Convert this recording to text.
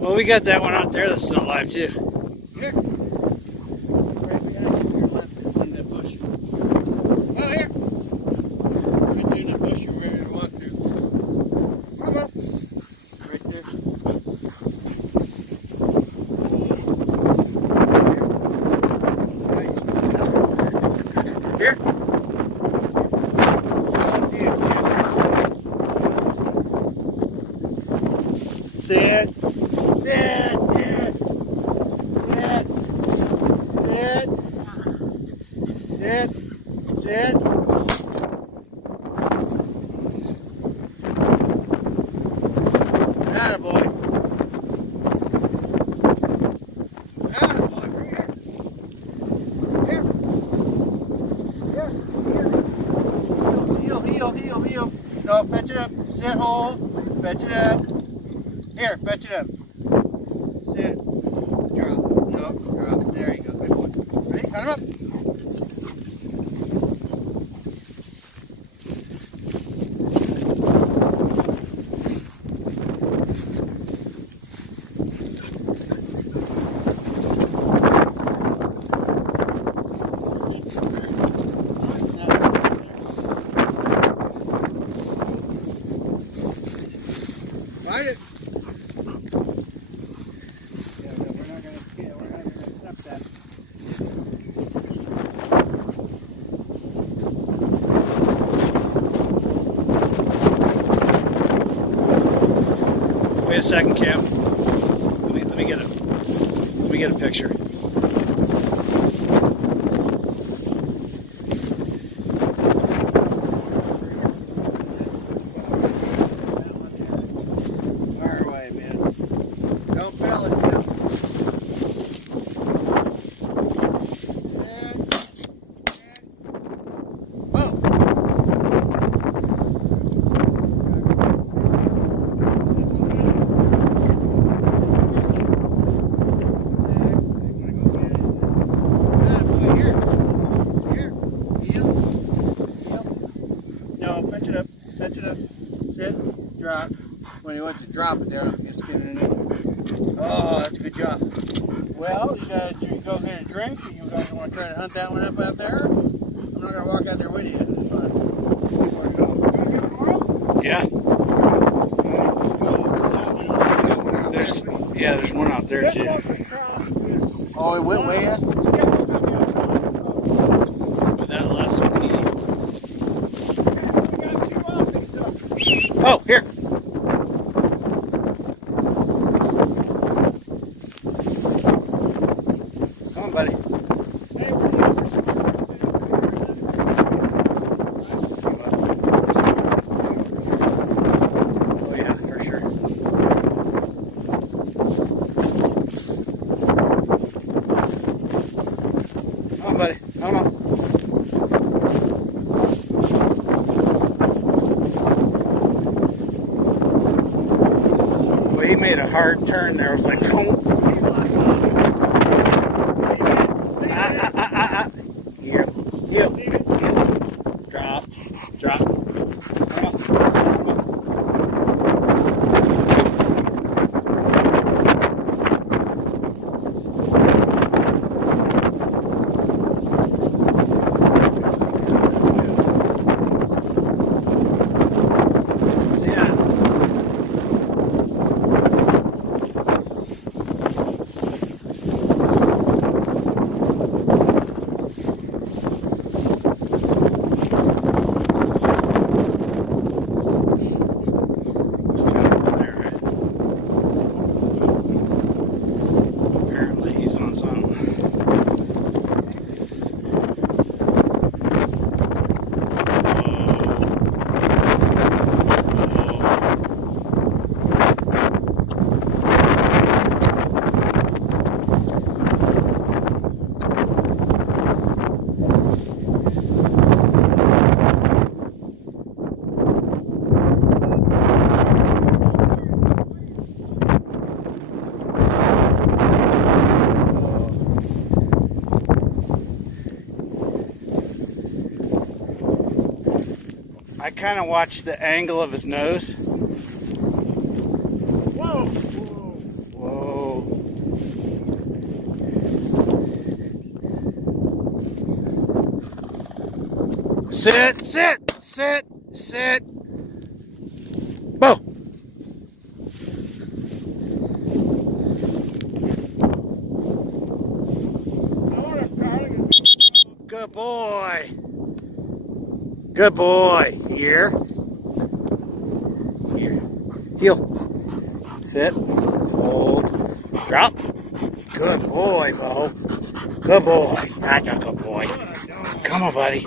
Well, we got that one out there that's still alive too. Here. Right behind you, on that bush. Oh, here. Right there in the bush you're ready to walk through. Come on. Right there. Here. Sit. Sit. Sit. Sit. Attaboy. Attaboy, right here. Here. Heel. No, fetch it up. Sit, hold. Fetch it up. Here, fetch it up. Sit. Drop. No, drop. There you go. Good boy. Ready? Count him up. Find it. Yeah, we're not gonna accept that. Wait a second, Cam. Let me get a picture. Fire away, man. Don't fail it, man. Whoa. No, fetch it up. Sit, drop. When you want to drop it there, just get it in there. Oh, that's a good job. Well, you gotta go get a drink, and you guys want to try to hunt that one up out there? I'm not gonna walk out there with you. Yeah. There's one out there too. Oh, it went west? But that last one. Oh, here. Come on, buddy. Oh yeah, for sure. Come on, buddy. Come on. Well, he made a hard turn there. I was like, oh. Here. Yep. Drop. Drop. Come on. Come on. Apparently he's on something. I kind of watched the angle of his nose. Whoa! Whoa. Sit, sit, sit, sit. Beau. Good boy. Good boy. Here. Here. Heel. Sit. Hold. Drop. Good boy, Beau. Good boy. That's a good boy. Come on, buddy.